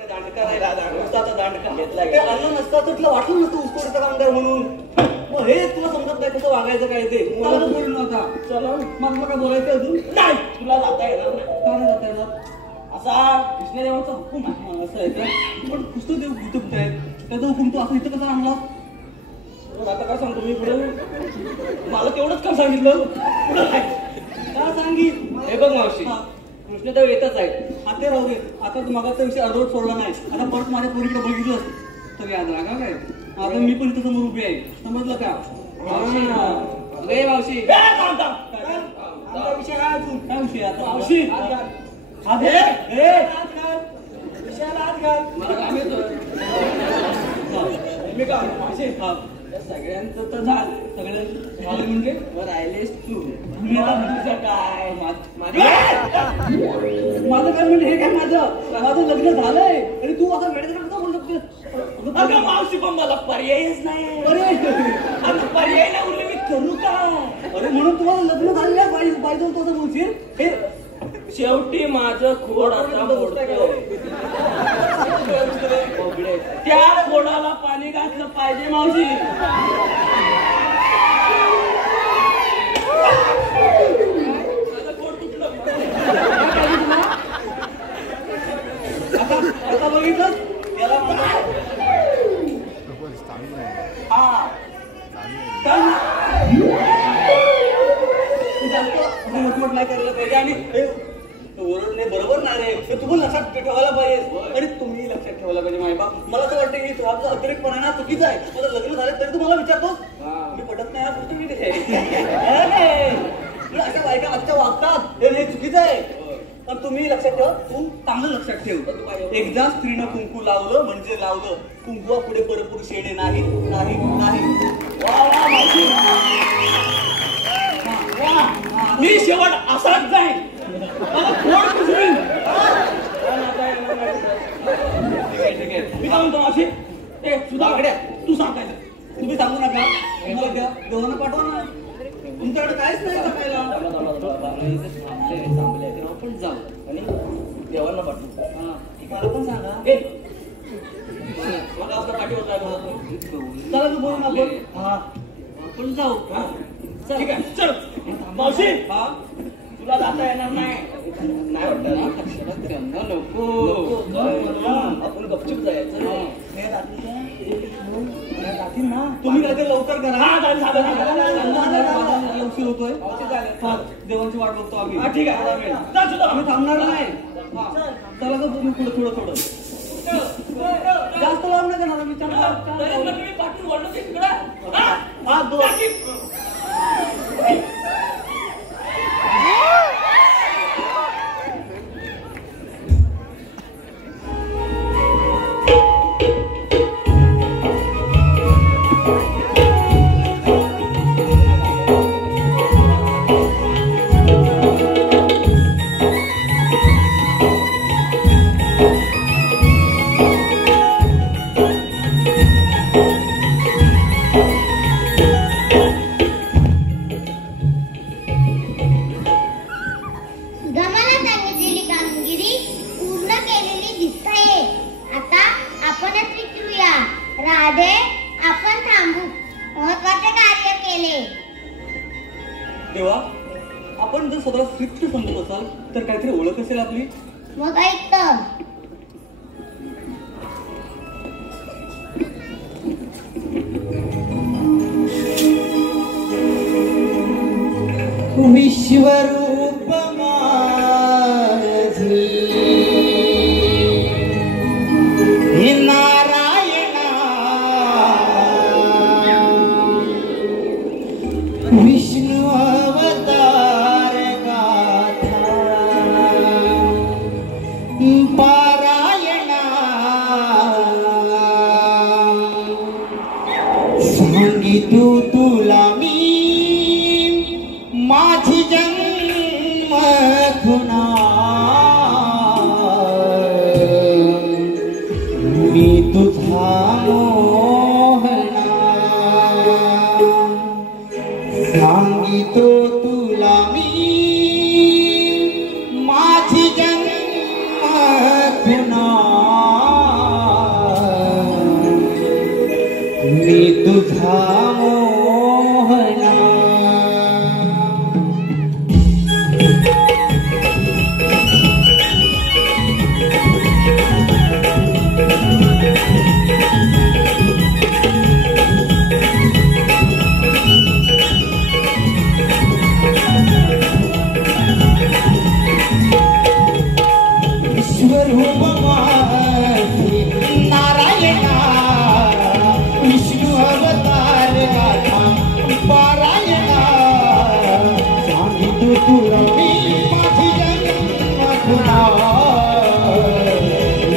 दांडका नाही ऊसाचा दांडका घेतला ते अन्न नसतं तर तुला वाटलं नसतं ऊस तोडीचा कामगार म्हणून. मग हे तुला समजत नाही कसं वागायचं काय ते. मला तर बोलू नका. चला मला काय बोलायचं अजून नाही, तुला जाता येणार नाही. का नाही जाता येणार? असा कृष्णदेवाचा हुकूम आहे. हा, असं आहे का? पण पुस्तक देव कुठं कुठे आहे त्याचा हुकूम तू असं इथं कसा आणला? मग आता काय सांगतो मी पुढे? मला तेवढंच काम सांगितलं. पुढं काय? काय सांगित हे बघ मावशी, हा. कृष्णदेव येतच आहे. हा ते राहू दे. आता तू मागाचा विषय अर्धवट सोडला नाही. आता परत माझ्या पोरीकडे बघितलंस तर याद राहा काय. आता मी पण इथं समोर उभी आहे. समजलं का? रे मावशी, थांब, थांब. आमचा विषय काय अजून? काय विषय आता? मावशी. हा दे. विषयाला हात घाल. मला काम येतं. मी काय मावशी, हा. सगळ्यांचं तर झालं. सगळे झाले म्हणजे मग राहिलेस तू. मी आता तुझं काय? माझं काय म्हणजे हे काय माझं लग्न झालंय आणि तू आता वेळेत कसं बोलू शकतेस? अगं मावशी, पण मला पर्यायच नाही. आता पर्याय नाही उरले, मी करू काय? अरे म्हणून तुम्हाला लग्न झालेलं पाहिजे होतं असं बोलशील. हे शेवटी माझं खोड आता मोडतोय. त्या खोडाला पाणी घातलं पाहिजे मावशी. माझं खोड तुटलं. आता बघितलं त्याला हा मोठमोठ नाही करायला पाहिजे. आणि ओरडणे बरोबर नाही रे. हे तुम्ही लक्षात ठेवायला पाहिजे. आणि तुम्ही लक्षात ठेवायला पाहिजे. माय बाप मला असं वाटतं की तुझा अतिरेकपणा ना चुकीचा आहे. माझं लग्न झालं तरी तुम्हाला विचारतोस मी पटत नाही. आज तुम्ही अशा बायका आजच्या वागतात हे चुकीचं आहे. पण तुम्ही लक्षात ठेवा. तू चांगलं लक्षात ठेव. एकदा स्त्रीनं कुंकू लावलं म्हणजे लावलं. कुंकुवा पुढे भरपूर शेडे नाही नाही नाही. वा वा मावशी, मी शेवट असाच जाईन. मला खोड पुसवीन. ठीक आहे. मी काय म्हणतो मावशी, ते सुधागड्या तू सांगायचं. तुम्ही सांगू नका. तुम्हाला देवानं पाठवा ना. तुमच्याकडे काहीच नाही सांगायला. आपण जाऊ आणि देवांना पाठवू. मला पण सांगा. मला आपल्या पाठीवर जायला. चला तू बोलून आपण हा आपण जाऊ. ठीक आहे, चल. मावशी, हा तुला जाता येणार नाही. नाही वाटतं ना? नको. आपण गपचूप जायचं. हे रात्री ना तुम्ही काय ते लवकर करा. हा, झालं. उशीर होतोय. देवांची वाट बघतो आम्ही. हा, ठीक आहे. थोडा वेळ. जा सुद्धा. आम्ही थांबणार नाही. चला का तुम्ही थोडं जास्त लावून नका ना. मी तरी पण मी पाठवून वळलो तिकडं. हा दोन स्क्रिप्ट समजत असाल तर काहीतरी ओळख असेल आपली. मग ऐक तर. विश्वरूप माझी हे नारायणा, विष्णू अवतार गाथा पारायणा, सांगितू तुला मी माझी जन्म खुना, मी तुझा मोहना, सांगितो तुला मी माझी जन्म खुना, मी तुझा मोहना. विश्वरूप माझी नारायणा, विष्णू अवतार गाथा पारायणा, सांगितू तुला मी माझी जन्म खुना,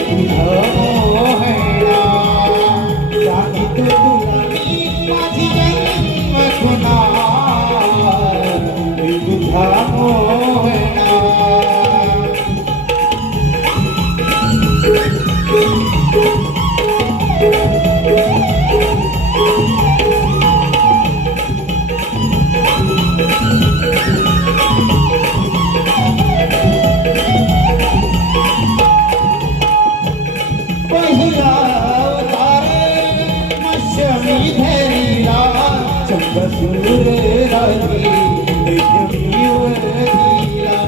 तुझा मोहना, सांगितू तुला मी माझी जन्म खुना, तुझा मोहना. पहिला अवतार मत्स्यमी धरिला, चंद्रसूर राजी देखमी वरदिला.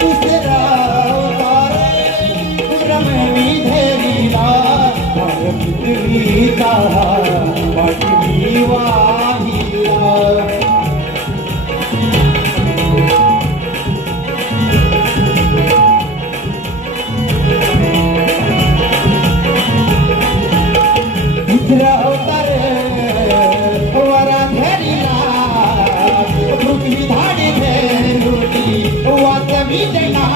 दुसरा अवतार ब्रह्मी धरिला, पृथ्वीचा वाटवी वाहिला. तिसरा अवतार वरा धरिला, पृथ्वी धाडी धरुणी वाचवी जना,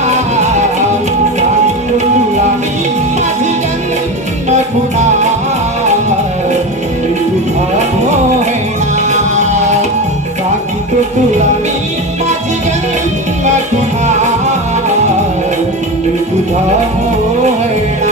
सांगितू तुला मी माझी जन्म खुना, तुझा मोहना, सांगितू तुला मी माझी जन्म खुना, तुझा मोहना.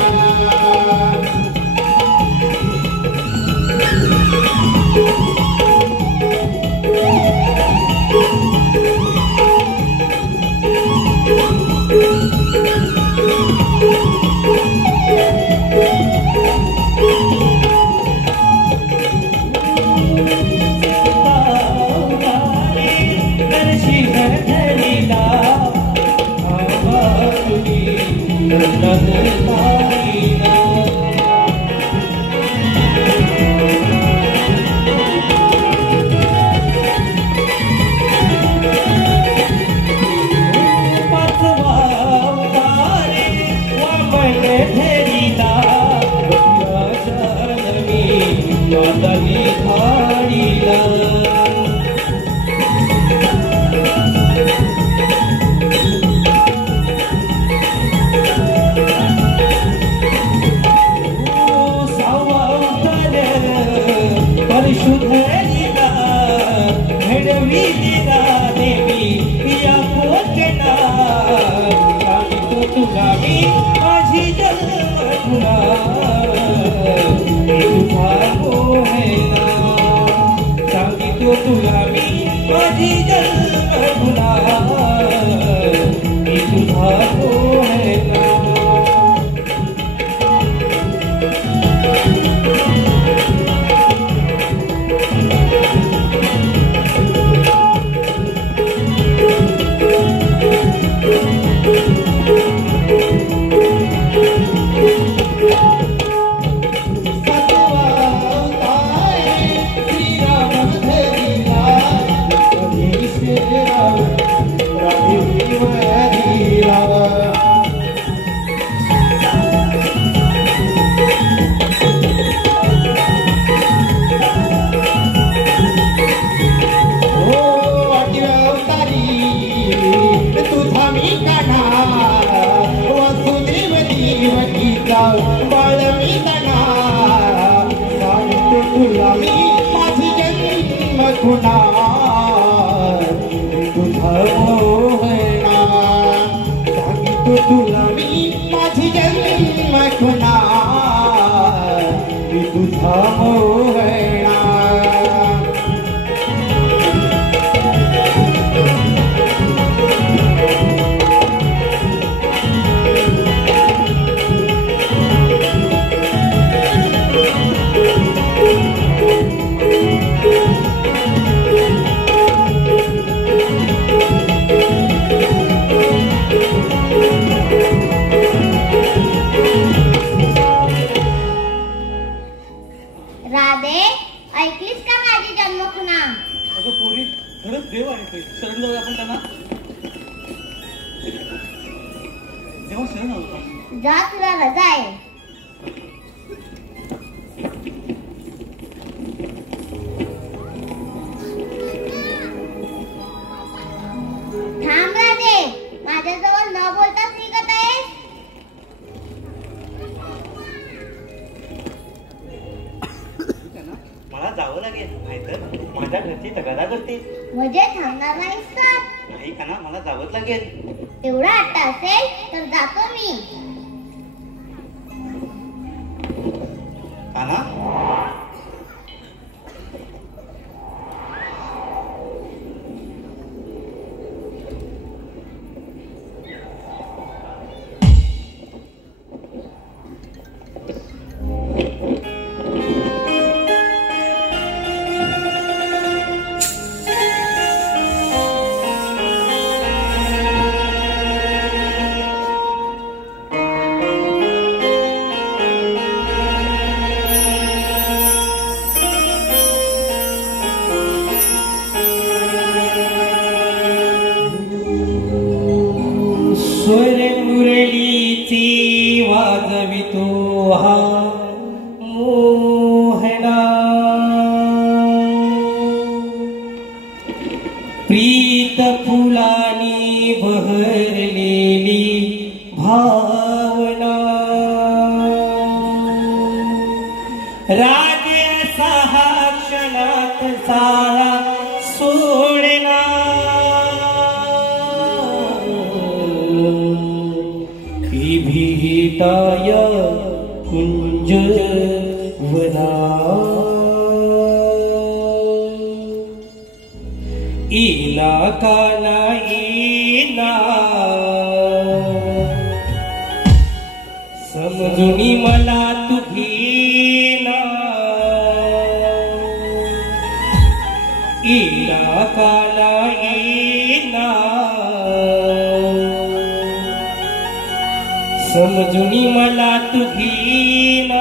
तुला मी माझी जन्म तुला मी तुझा हो है ना. खुना तुझा मोहना सांगतो तुला मी माझी जन्म खुना तुझा मोहना राधे, ऐकलीस का माझी जन्मखुणा? अगं पोरी, खरंच देव आहे ते. शरण जाऊया आपण त्यांना. देवा शरण आलो का? जा, तुला रजा आहे. थांब राधे, माझ्याजवळ न बोलताच निघत आहेस. मला जावं लागेल, नाहीतर माझ्या घरची तगादा करते. म्हणजे थांबणार नाहीस तर? नाही का ना, मला जावंच लागेल. एवढा हट्ट असेल तर जातो मी. का ना? स्वर मुरलीची वाजवितो हा मोहना प्रीत फुलानी बहरलेली भावना राग असा हा क्षणात सारा सोडना भीताय कुंज वना इना काना इना समजुनी मला तुझी ना इना काना इना समजुनी मला तुझी ना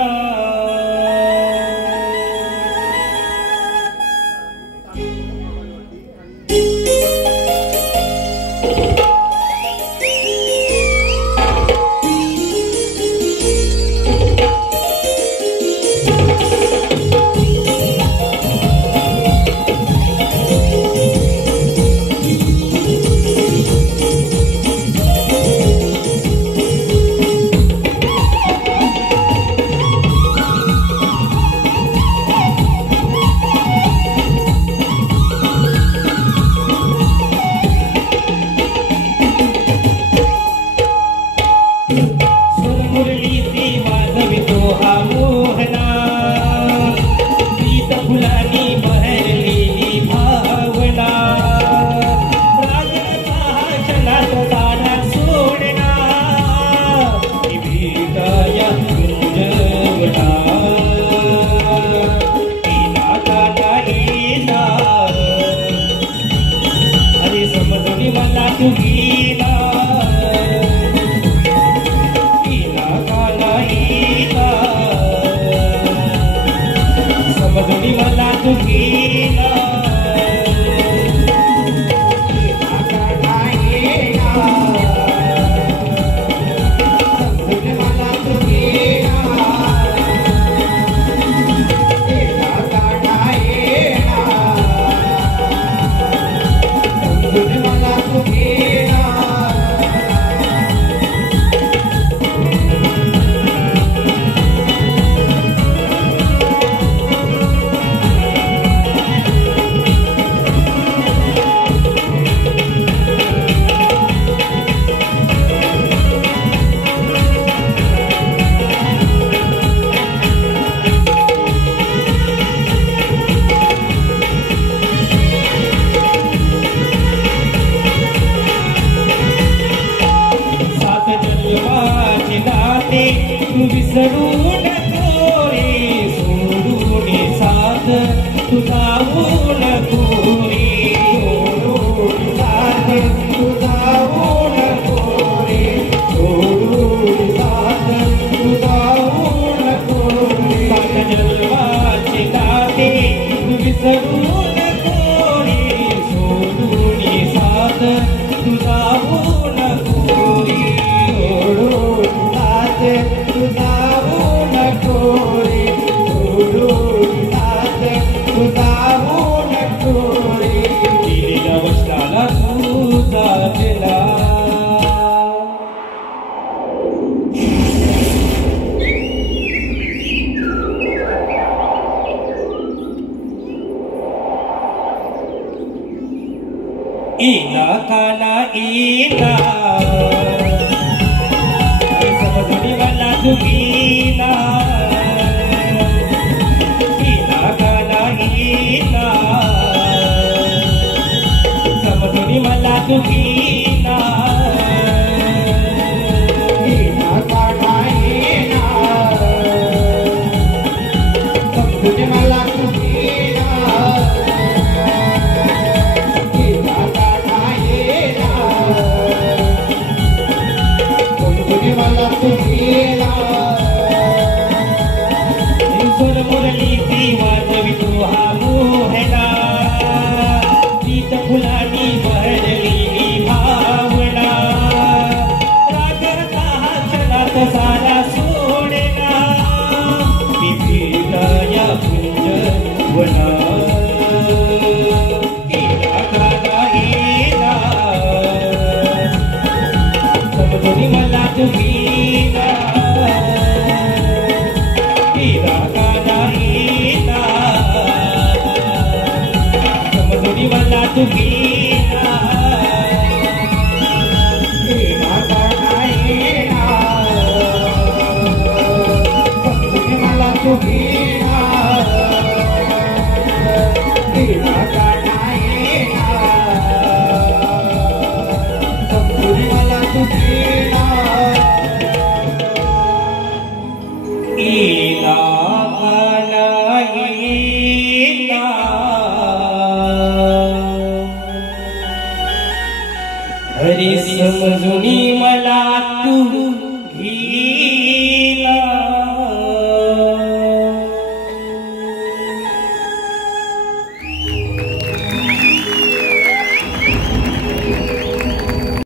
विसरू नको रे सोडून साथ तुझा नको रे सोडून साथ तुझा नको रे सोडून साथ तुझा नको रे साथ जन्माचे दाते विसरू नको रे सोडून साथ तुझा नको रे सोडून साथ तुझा नको रे सोडून साथ तुझा नको रे दिलेल्या वचनाला तुझा दिला इला काला इला समजुनी मला तू गेला इला काला इला समजुनी मला तू गेला इला काला इला समजुनी मला तू गेला मला तुझीला सुर मुरली ती वाजवी तू हा मोहला तीत फुलानी भरलेली भावना रागरता हाचनात सारा सोडला मी फिरला या कुंज वना एला काला एला समजुनी मला तुझीला इला काला इला समजुनी मला तुझीला इला काला इला समजुनी मला तुझीला इला काला इला समजुनी मला तुझीला इला काला इला हरी समजुनी मला तू